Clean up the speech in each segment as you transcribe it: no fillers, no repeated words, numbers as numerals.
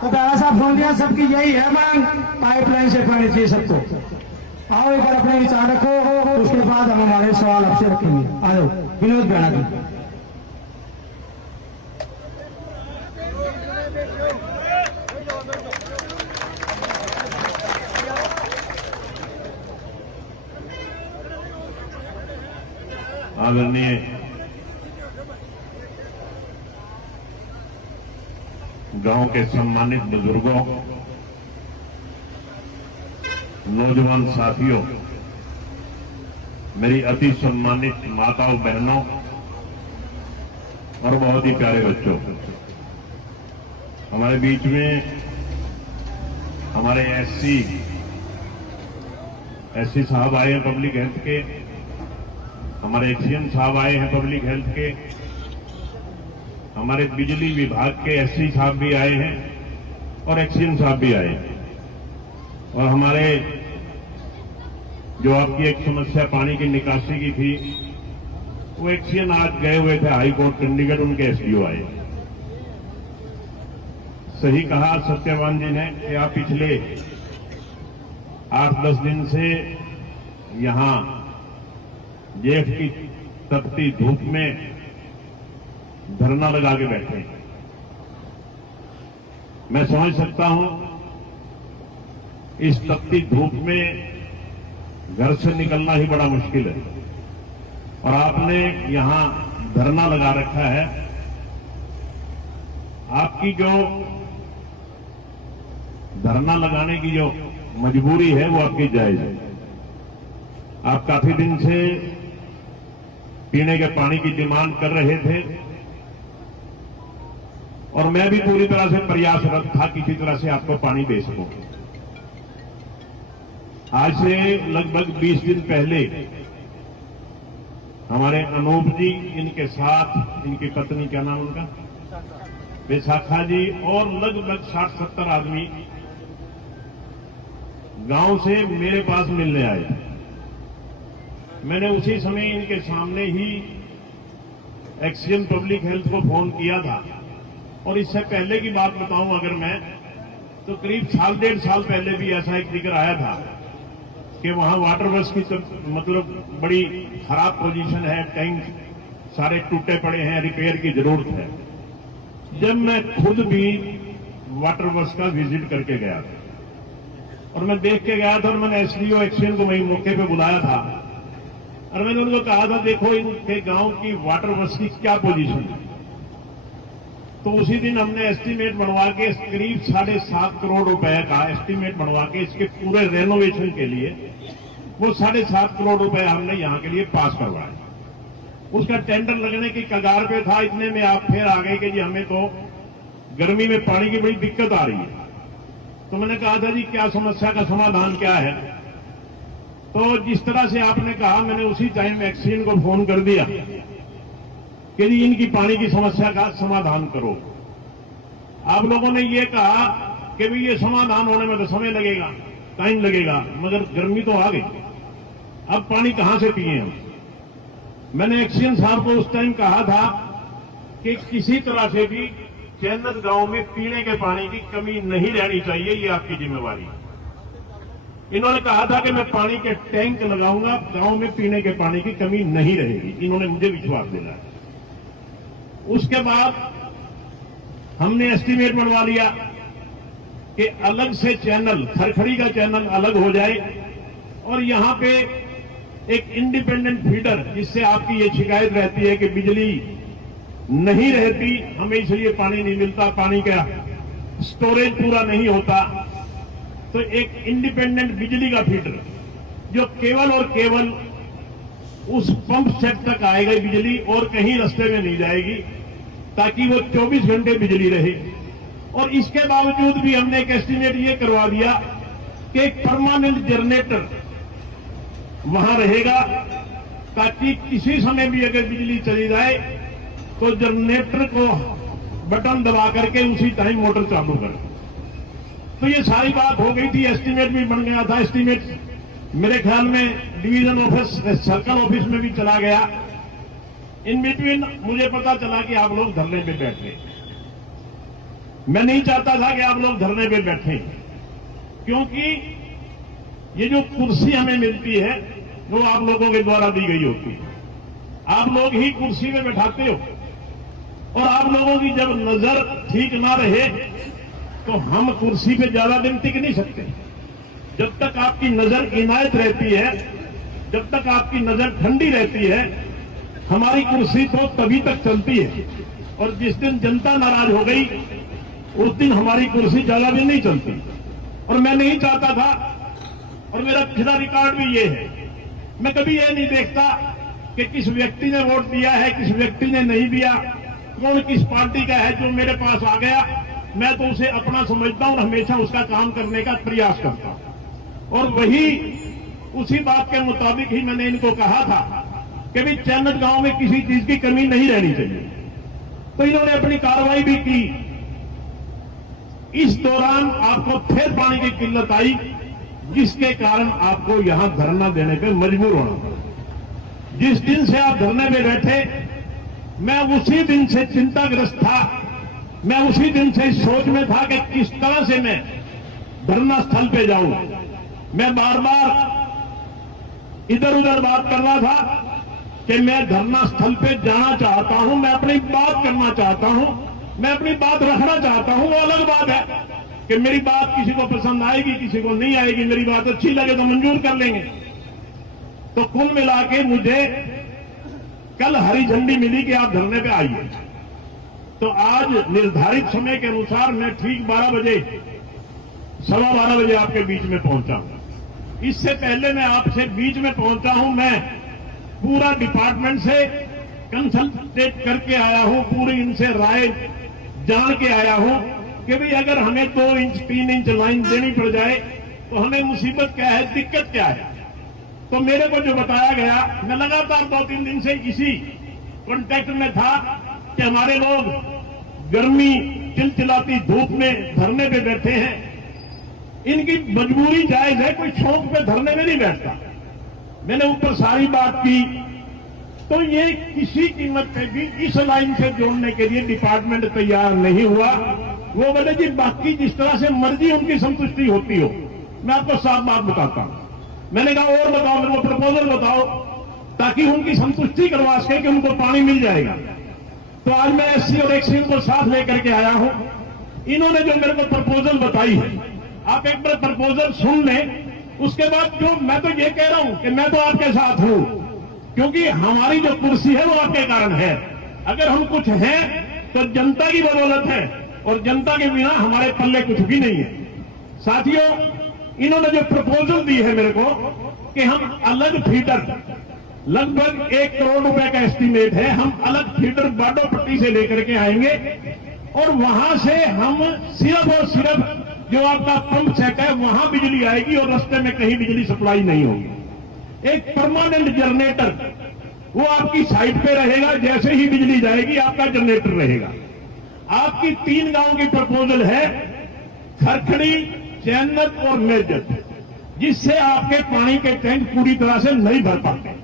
तो दादा साहब फोन दिया, सबकी यही है मांग, पाइपलाइन से पानी चाहिए सबको। आओ एक बार अपने विचार रखो, उसके बाद हम हमारे सवाल आपसे रखेंगे। आ जाओ विनोद बेड़ा जी। आदरणीय गांव के सम्मानित बुजुर्गों, नौजवान साथियों, मेरी अति सम्मानित माताओं बहनों और बहुत ही प्यारे बच्चों, हमारे बीच में हमारे एससी साहब आए हैं पब्लिक हेल्थ के, हमारे एक्सीएम साहब आए हैं पब्लिक हेल्थ के, हमारे बिजली विभाग के एससी साहब भी आए हैं और एक्सीएम साहब भी आए हैं। और हमारे जो आपकी एक समस्या पानी की निकासी की थी, वो एक्सीएम आज गए हुए थे हाई कोर्ट चंडीगढ़, उनके एसडीओ आए। सही कहा सत्यवान जी ने कि आप पिछले 8-10 दिन से यहां जेठ की तपती धूप में धरना लगा के बैठे हैं। मैं समझ सकता हूं, इस तपती धूप में घर से निकलना ही बड़ा मुश्किल है और आपने यहां धरना लगा रखा है। आपकी जो धरना लगाने की जो मजबूरी है वो आपकी जायज है। आप काफी दिन से पीने के पानी की डिमांड कर रहे थे और मैं भी पूरी तरह से प्रयासरत था किसी तरह से आपको पानी दे सकूं। आज से लगभग 20 दिन पहले हमारे अनूप जी, इनके साथ इनकी पत्नी, क्या नाम उनका, विशाखा जी, और लगभग 60-70 आदमी गांव से मेरे पास मिलने आए। मैंने उसी समय इनके सामने ही एक्सीएम पब्लिक हेल्थ को फोन किया था। और इससे पहले की बात बताऊं अगर मैं, तो करीब 1.5 साल पहले भी ऐसा एक जिक्र आया था कि वहां वाटर वर्क्स की मतलब बड़ी खराब पोजीशन है, टैंक सारे टूटे पड़े हैं, रिपेयर की जरूरत है। जब मैं खुद भी वाटर वर्क्स का विजिट करके गया था और मैं देख के गया था और मैंने एसडीओ एक्सीएम को वहीं मौके पे बुलाया था और मैंने उनको कहा था, देखो इनके गांव की वाटर वर्क्स की क्या पोजीशन है। तो उसी दिन हमने एस्टीमेट बनवा के करीब 7.5 करोड़ रुपए का एस्टीमेट बनवा के इसके पूरे रेनोवेशन के लिए वो 7.5 करोड़ रुपए हमने यहां के लिए पास करवाए। उसका टेंडर लगने की कगार पे था, इतने में आप फिर आ गए कि जी हमें तो गर्मी में पानी की बड़ी दिक्कत आ रही है। तो मैंने कहा था जी क्या समस्या का समाधान क्या है। तो जिस तरह से आपने कहा, मैंने उसी टाइम एक्सीएम को फोन कर दिया कि जी इनकी पानी की समस्या का समाधान करो। आप लोगों ने ये कहा कि भाई ये समाधान होने में तो समय लगेगा, टाइम लगेगा, मगर गर्मी तो आ गई, अब पानी कहां से पिए हम। मैंने एक्सीएम साहब को उस टाइम कहा था कि किसी तरह से भी चैनत गांव में पीने के पानी की कमी नहीं रहनी चाहिए, ये आपकी जिम्मेवारी है। इन्होंने कहा था कि मैं पानी के टैंक लगाऊंगा, गांव में पीने के पानी की कमी नहीं रहेगी। इन्होंने मुझे विश्वास दिलाया। उसके बाद हमने एस्टीमेट बनवा लिया कि अलग से चैनल, खरखड़ी का चैनल अलग हो जाए और यहां पे एक इंडिपेंडेंट फीडर, जिससे आपकी ये शिकायत रहती है कि बिजली नहीं रहती, हमें इसलिए पानी नहीं मिलता, पानी का स्टोरेज पूरा नहीं होता, तो एक इंडिपेंडेंट बिजली का फीडर जो केवल और केवल उस पंप सेट तक आएगा बिजली और कहीं रास्ते में नहीं जाएगी, ताकि वो 24 घंटे बिजली रहे। और इसके बावजूद भी हमने एक एस्टीमेट ये करवा दिया कि एक परमानेंट जनरेटर वहां रहेगा, ताकि किसी समय भी अगर बिजली चली जाए तो जनरेटर को बटन दबा करके उसी टाइम मोटर चालू कर। तो ये सारी बात हो गई थी, एस्टीमेट भी बन गया था। एस्टीमेट मेरे ख्याल में डिवीजन ऑफिस, सर्कल ऑफिस में भी चला गया। इन बिटवीन मुझे पता चला कि आप लोग धरने पे बैठ गए। मैं नहीं चाहता था कि आप लोग धरने पे बैठें, क्योंकि ये जो कुर्सी हमें मिलती है वो आप लोगों के द्वारा दी गई होती है। आप लोग ही कुर्सी पे बैठाते हो, और आप लोगों की जब नजर ठीक ना रहे तो हम कुर्सी पे ज्यादा दिन टिक नहीं सकते। जब तक आपकी नजर इनायत रहती है, जब तक आपकी नजर ठंडी रहती है, हमारी कुर्सी तो तभी तक चलती है। और जिस दिन जनता नाराज हो गई उस दिन हमारी कुर्सी ज्यादा दिन नहीं चलती। और मैं नहीं चाहता था, और मेरा पिछला रिकॉर्ड भी ये है, मैं कभी ये नहीं देखता कि किस व्यक्ति ने वोट दिया है, किस व्यक्ति ने नहीं दिया, कौन किस पार्टी का है। जो मेरे पास आ गया मैं तो उसे अपना समझता हूं और हमेशा उसका काम करने का प्रयास करता हूं। और वही उसी बात के मुताबिक ही मैंने इनको कहा था कि भाई चैनत गांव में किसी चीज की कमी नहीं रहनी चाहिए। तो इन्होंने अपनी कार्रवाई भी की। इस दौरान आपको फिर पानी की किल्लत आई, जिसके कारण आपको यहां धरना देने पे मजबूर होना पड़ा। जिस दिन से आप धरने पे बैठे, मैं उसी दिन से चिंताग्रस्त था। मैं उसी दिन से इस सोच में था कि किस तरह से मैं धरना स्थल पे जाऊं। मैं बार बार इधर उधर बात कर रहा था कि मैं धरना स्थल पे जाना चाहता हूं, मैं अपनी बात करना चाहता हूं, मैं अपनी बात रखना चाहता हूं। वो अलग बात है कि मेरी बात किसी को पसंद आएगी, किसी को नहीं आएगी। मेरी बात अच्छी लगे तो मंजूर कर लेंगे। तो कुल मिला के मुझे कल हरी झंडी मिली कि आप धरने पे आइए। तो आज निर्धारित समय के अनुसार मैं ठीक 12 बजे, 12:15 बजे आपके बीच में पहुंचा। इससे पहले मैं आपसे बीच में पहुंचा हूं। मैं पूरा डिपार्टमेंट से कंसल्टेट करके आया हूं, पूरी इनसे राय जान के आया हूं कि भाई अगर हमें 2 इंच 3 इंच लाइन देनी पड़ जाए तो हमें मुसीबत क्या है, दिक्कत क्या है। तो मेरे को जो बताया गया, मैं लगातार 2-3 दिन से इसी कांटेक्ट में था कि हमारे लोग गर्मी चिलचिलाती धूप में धरने पे बैठे हैं, इनकी मजबूरी जायज है, कोई शौक पे धरने में नहीं बैठता। मैंने ऊपर सारी बात की। तो ये किसी कीमत पे भी इस लाइन से जोड़ने के लिए डिपार्टमेंट तैयार नहीं हुआ। वो बोले जी बाकी जिस तरह से मर्जी उनकी संतुष्टि होती हो। मैं आपको साफ बात बताता हूं। मैंने कहा और बताओ, मेरे को प्रपोजल बताओ ताकि उनकी संतुष्टि करवा सके कि उनको पानी मिल जाएगा। तो आज मैं एससी और एक्ससी को साथ लेकर के आया हूं। इन्होंने जो मेरे को प्रपोजल बताई है, आप एक बार प्रपोजल सुन लें। उसके बाद जो मैं तो ये कह रहा हूं कि मैं तो आपके साथ हूं, क्योंकि हमारी जो कुर्सी है वो आपके कारण है। अगर हम कुछ हैं तो जनता की बदौलत है, और जनता के बिना हमारे पल्ले कुछ भी नहीं है। साथियों, इन्होंने जो प्रपोजल दी है मेरे को कि हम अलग फीडर, लगभग 1 करोड़ रुपए का एस्टीमेट है, हम अलग फीडर बाडोपट्टी से लेकर के आएंगे और वहां से हम सिर्फ और सिर्फ जो आपका पंप सेट है वहां बिजली आएगी और रास्ते में कहीं बिजली सप्लाई नहीं होगी। एक परमानेंट जनरेटर वो आपकी साइट पे रहेगा, जैसे ही बिजली जाएगी आपका जनरेटर रहेगा। आपकी 3 गांव की प्रपोजल है, खरखड़ी, चैनत और मेजर, जिससे आपके पानी के टैंक पूरी तरह से नहीं भर पाते।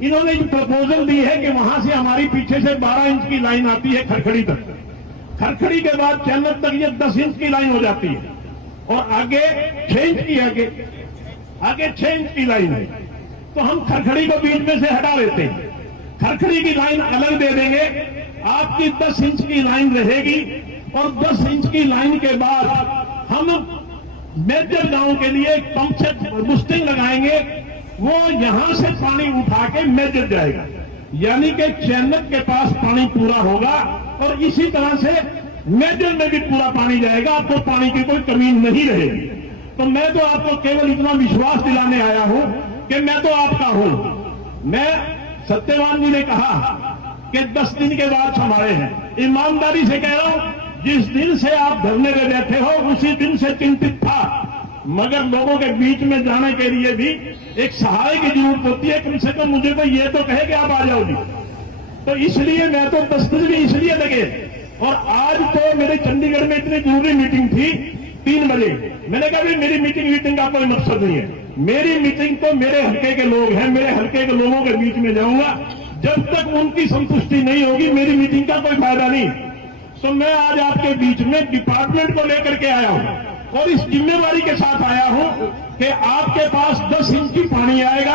इन्होंने जो प्रपोजल दी है कि वहां से हमारी पीछे से 12 इंच की लाइन आती है खरखड़ी तक, खरखड़ी के बाद चैनत तक ये 10 इंच की लाइन हो जाती है, और आगे 6 इंच की आगे 6 इंच की लाइन है। तो हम खरखड़ी को बीच में से हटा देते हैं, खरखड़ी की लाइन अलग दे देंगे, आपकी 10 इंच की लाइन रहेगी। और 10 इंच की लाइन के बाद हम मेजर गांव के लिए एक पंप सेट बूस्टिंग लगाएंगे, वो यहां से पानी उठा के मेजर जाएगा, यानी कि चैनत के पास पानी पूरा होगा और इसी तरह से मेजर में भी पूरा पानी जाएगा, आपको पानी की कोई कमी नहीं रहेगी। तो मैं तो आपको केवल इतना विश्वास दिलाने आया हूं कि मैं तो आपका हूं। मैं, सत्यवान जी ने कहा कि 10 दिन के बाद संभाले हैं, ईमानदारी से कह रहा हूं, जिस दिन से आप धरने में बैठे हो उसी दिन से चिंतित था, मगर लोगों के बीच में जाने के लिए भी एक सहाय की जरूरत होती है। कम से कम मुझे तो ये तो कहे कि आप आ जाओ जी। तो इसलिए मैं तो 10 दिन भी इसलिए लगे। और आज तो मेरे चंडीगढ़ में इतनी जरूरी मीटिंग थी 3 बजे, मैंने कहा मेरी मीटिंग का कोई मकसद नहीं है। मेरी मीटिंग तो मेरे हल्के के लोग हैं, मेरे हल्के के लोगों के बीच में जाऊंगा। जब तक उनकी संतुष्टि नहीं होगी मेरी मीटिंग का कोई फायदा नहीं। तो मैं आज आपके बीच में डिपार्टमेंट को लेकर के आया हूं और इस जिम्मेवारी के साथ आया हूं कि आपके पास 10 इंच की पानी आएगा,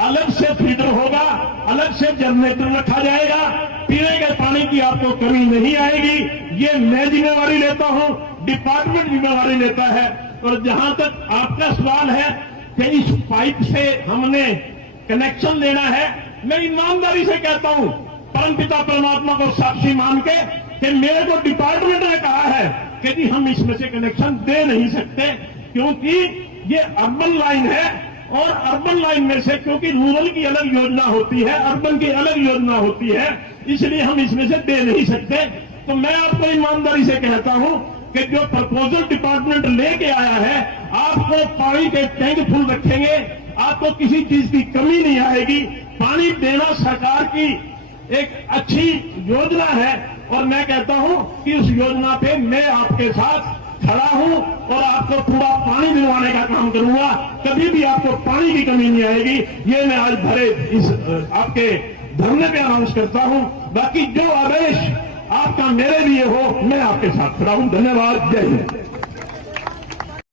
अलग से फीडर होगा, अलग से जनरेटर रखा जाएगा, पीने के पानी की आपको कमी नहीं आएगी। ये मैं जिम्मेवारी लेता हूं, डिपार्टमेंट जिम्मेवारी लेता है। और जहां तक आपका सवाल है कि इस पाइप से हमने कनेक्शन लेना है, मैं ईमानदारी से कहता हूं, परमपिता परमात्मा को साक्षी मान के, कि मेरे को डिपार्टमेंट ने कहा है कि जी हम इसमें से कनेक्शन दे नहीं सकते, क्योंकि ये अर्बन लाइन है और अर्बन लाइन में से, क्योंकि रूरल की अलग योजना होती है, अर्बन की अलग योजना होती है, इसलिए हम इसमें से दे नहीं सकते। तो मैं आपको ईमानदारी से कहता हूं कि जो प्रपोजल डिपार्टमेंट लेके आया है, आपको पानी के टैंक फुल रखेंगे, आपको किसी चीज की कमी नहीं आएगी। पानी देना सरकार की एक अच्छी योजना है और मैं कहता हूं कि उस योजना पे मैं आपके साथ खड़ा हूं और आपको पूरा पानी दिलवाने का काम करूंगा। कभी भी आपको पानी की कमी नहीं आएगी। ये मैं आज भरे इस आपके धरने पे अनाउंस करता हूं। बाकी जो आदेश आपका मेरे लिए हो, मैं आपके साथ खड़ा हूं। धन्यवाद। जय हिंद।